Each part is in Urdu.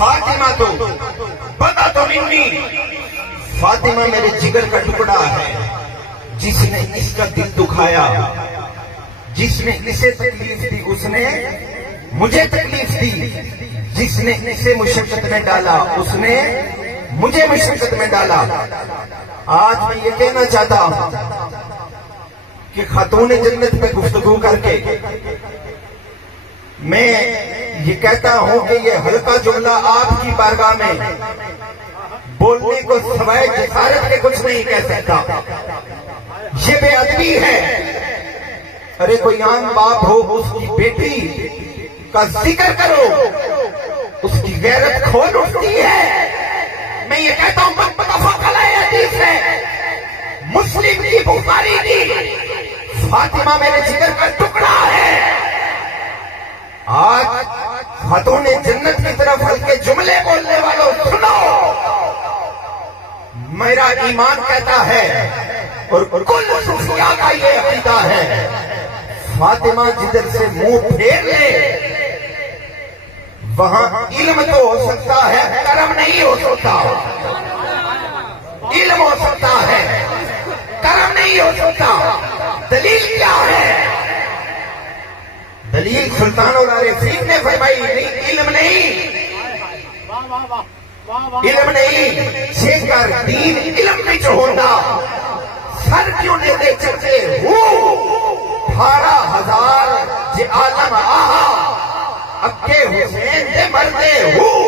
فاطمہ تو پتا تو نہیں، فاطمہ میرے جگر کا ٹکڑا ہے، جس نے اس کا دل دکھایا، جس نے اسے تکلیف دی اس نے مجھے تکلیف دی، جس نے اسے مشقت میں ڈالا اس نے مجھے مشقت میں ڈالا۔ آج میں یہ کہنا چاہتا ہوں کہ خاتون جنت پہ گفتگو کر کے میں یہ کہتا ہوں کہ یہ ہلکا جملہ آپ کی بارگاہ میں بولنے کو سوائے جسارت کے کچھ نہیں کہہ سکتا، یہ بے ادبی ہے۔ ارے کوئی عام باپ ہو اس کی بیٹی کا ذکر کرو، اس کی غیرت کھول اٹھتی ہے۔ میں یہ کہتا ہوں متفق علیہ حدیث ہے، مسلم کی بخاری کی، فاطمہ میرے جگر کا ٹکڑا ہے۔ آج خاتون جنت کی طرف ہلکے جملے بولنے والوں سنو، میرا ایمان کہتا ہے اور کل صوفیاء کا یہ عقیدہ ہے، فاطمہ جدھر سے منہ پھیر لے وہاں علم تو ہو سکتا ہے، کرم نہیں ہو سکتا۔ علم ہو سکتا ہے، کرم نہیں ہو سکتا۔ دلیل کیا ہے؟ دلیل سلطان العارفین نے فرمائی، نہیں علم نہیں، علم نہیں، چھ کر دین علم نہیں چھوڑنا، سر کیوں نہیں دے چلتے ہوں 18,000 جے عالم آہا اکے حسین دے مردے ہوں۔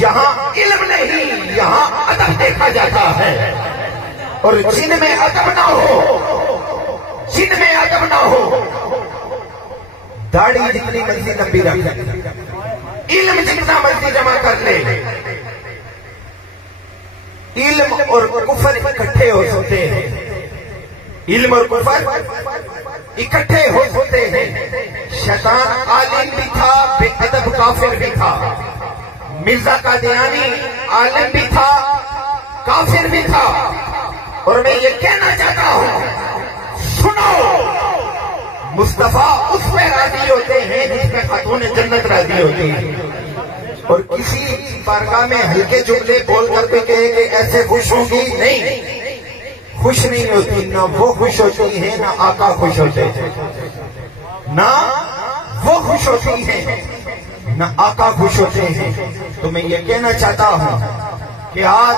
یہاں علم نہیں، یہاں ادب دیکھا جاتا ہے، اور جن میں ادب نہ ہو، جن میں ادب نہ ہو، داڑھی جتنی مرضی لمبی رکھ لے، علم جتنا مرضی جمع کر لے، علم اور کفر اکٹھے ہو سکتے ہیں، علم اور کفر اکٹھے ہو سکتے ہیں۔ شیطان عالم بھی تھا، بے ادب کافر بھی تھا۔ مرزا قادیانی عالم بھی تھا، کافر بھی تھا۔ اور میں یہ کہنا چاہتا ہوں، سنو، مصطفیٰ اس پہ راضی ہوتے ہیں جس پہ خاتون جنت راضی ہوتی ہے، اور کسی بارگاہ میں ہلکے جملے بول کر کے کہے کہ ایسے خوش ہوگی، نہیں، خوش نہیں ہوتی، نہ وہ خوش ہوتی ہیں نہ آقا خوش ہوتے ہیں، نہ وہ خوش ہوتی ہیں نہ آقا خوش ہوتے ہیں۔ تو میں یہ کہنا چاہتا ہوں کہ آج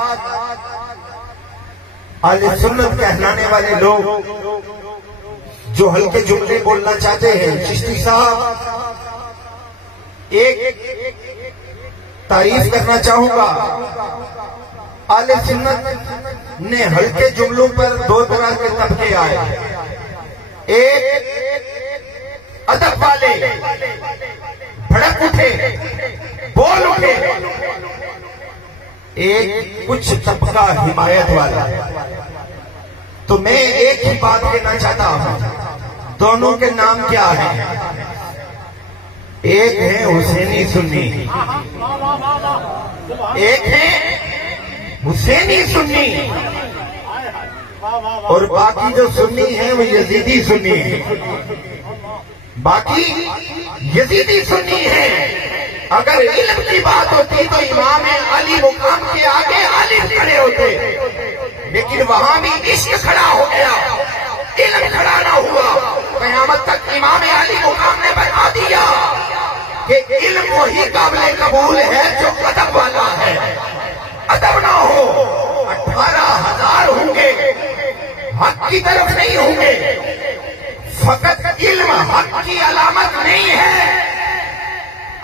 اہل سنت کہلانے والے لوگ جو ہلکے جملے بولنا چاہتے ہیں، چشتی صاحب ایک تعریف کرنا چاہوں گا، اہل سنت نے ہلکے جملوں پر دو طرح کے طبقے آئے، ایک ادب والے بھڑک اٹھے، بول اٹھے، ایک کچھ طبقہ حمایت والا۔ تو میں ایک ہی بات کہنا چاہتا ہوں، دونوں کے نام کیا ہیں؟ ایک ہے حسینی سنی، ایک ہے حسینی سنی، اور باقی جو سنی ہیں وہ یزیدی سنی ہیں، باقی یزیدی سنی ہیں۔ اگر علم کی بات ہوتی تو امام علی مقام کے آگے عالم کھڑے ہوتے، لیکن وہاں بھی عشق کھڑا ہو گیا، علم کھڑا نہ ہوا۔ قیامت تک امام علی مقام نے بتا دیا کہ علم وہی قابل قبول ہے جو ادب والا ہے۔ ادب نہ ہو 18,000 ہوں گے، حق کی طرف نہیں ہوں گے۔ فقط علم حق کی علامت نہیں ہے،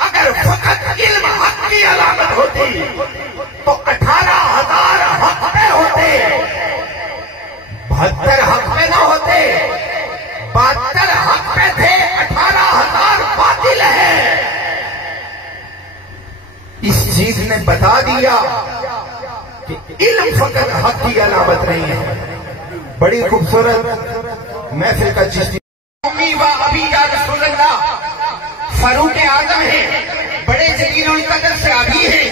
اگر فقط علم حق کی علامت ہوتی تو 18,000 حق پہ ہوتے، 72 حق پہ نہ ہوتے، 72 حق پہ تھے، 18,000 باطل ہے۔ اس چیز نے بتا دیا کہ علم فقط حق کی علامت نہیں ہے۔ بڑی خوبصورت محفل کا چشتی امی و ابی یا رسول اللہ فاروق اعظم ہیں، بڑے جلیل القدر صحابی ہیں،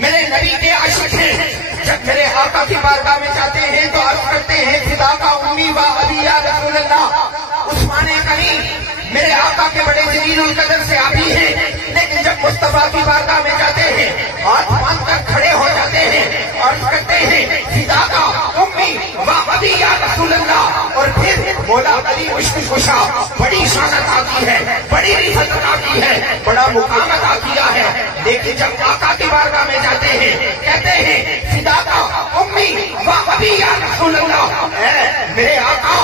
میرے نبی کے عاشق ہیں۔ جب میرے آقا کی بارگاہ میں جاتے ہیں تو عرض کرتے ہیں فدا کا امی و ابی یا رسول اللہ۔ عثمان غنی میرے آقا کے بڑے جلیل القدر صحابی ہیں، لیکن جب مصطفیٰ کی بارگاہ میں ہاتھ باندھ کر کھڑے ہو جاتے ہیں اور کہتے ہیں فداکا امی و ابی یا رسول اللہ، اور پھر مولا علی مشکل کشا بڑی شانت آتی ہے، بڑی عزت آتی ہے، بڑا مقام عطا کیا ہے، لیکن جب آقا کی بارگاہ میں جاتے ہیں کہتے ہیں فداکا امی و ابی یا رسول اللہ، اے میرے آقا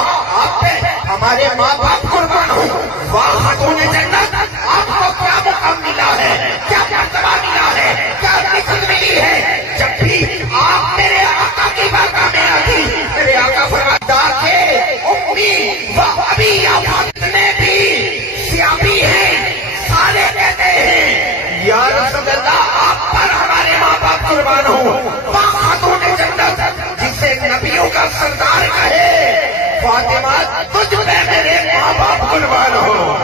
آپ پہ ہمارے ماں باپ قربان ہوں، واہ خاتون جنت آپ کو کیا مقام ملا ہے، کیا مرتبہ ملا ہے، کیا عزت ملی ہے۔ جب بھی آپ میرے آقا کی بارگاہ میں آتی میرے آقا فرماتا کہ امی و ابی یا فاطمہ بھی سیابی ہیں، سارے کہتے ہیں یا رسول اللہ آپ پر ہمارے ماں باپ قربان ہوں، واہ خاتون جنت جسے نبیوں کا سردار کہے فاطمہ تجھ پہ میرے ماں باپ قربان ہو۔